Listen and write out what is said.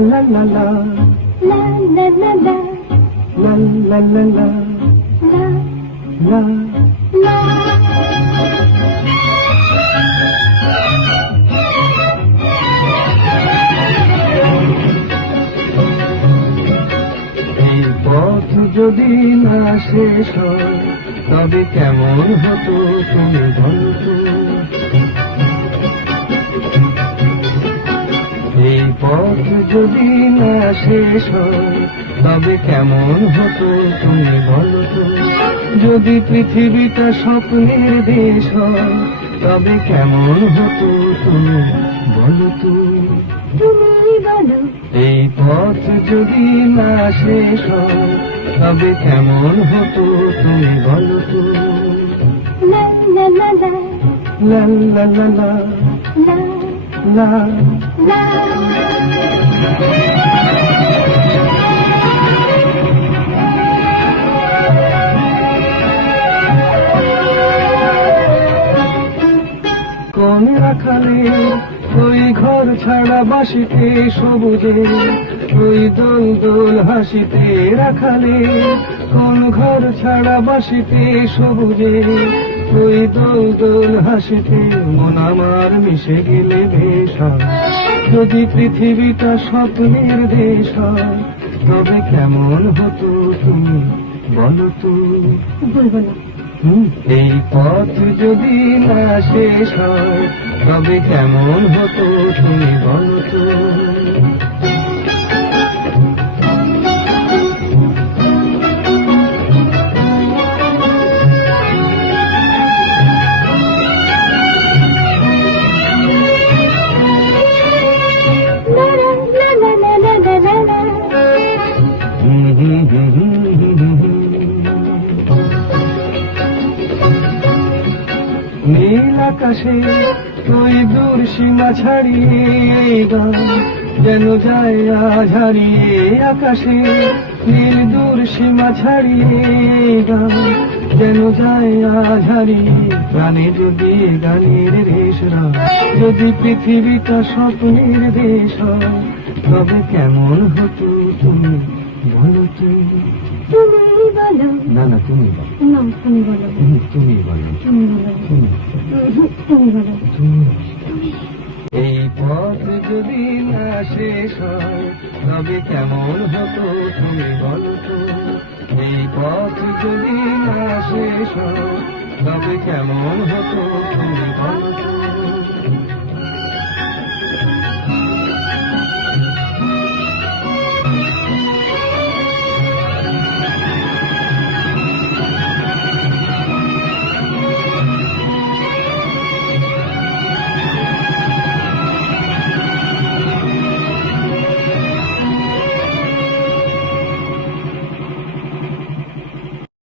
la la la la la la la la la la la la la la এই পথ যদি না শেষ হয় তবে কেমন হতো তুমি বলতো এই পথ যদি না শেষ হয় তবে কেমন হতো তুমি বলতো যদি পৃথিবীটা স্বপ্নের দেশ হয় তবে কেমন হতো তুমি বলতো তুমি বলো এই পথ যদি না শেষ হয় তবে কেমন হতো তুমি বলতো la la la la লা লা লা লা la লা la কোন রাখালে ওই ঘর ছাড়া বাসিতে সবুজে ওই দোল দোল হাসিতে রাখালে কোন ঘর ছাড়া বাসিতে সবুজে ওই দোল দোল হাসিতে মন আমার মিশে গেলে বেশ হয়। যদি পৃথিবীটা স্বপ্নের দেশ হয় তবে কেমন হতো তুমি বলো তো বলবো না এই পথ যদি না শেষ হয় তবে কেমন হতো তুমি বলো তো নীল আকাশে ওই দূর সীমা ছাড়িয়ে এই গান যেন যায় আজ হারিয়ে আকাশে নীল দূর সীমা ছাড়িয়ে এই গান যেন যায় আজ হারিয়ে প্রাণে যদি গানের রেশরা যদি পৃথিবীটা স্বপ্নের দেশ হয় তবে কেমন হতো তুমি বলো তুমি বলো না না তুমি বলো না তুমি বলো তুমি বলো তুমি বলো তুমি বলো এই পথ যদি না শেষ হয় তবে কেমন হতো তুমি বলো তো এই পথ যদি না শেষ হয় তবে কেমন হতো তুমি বলো তো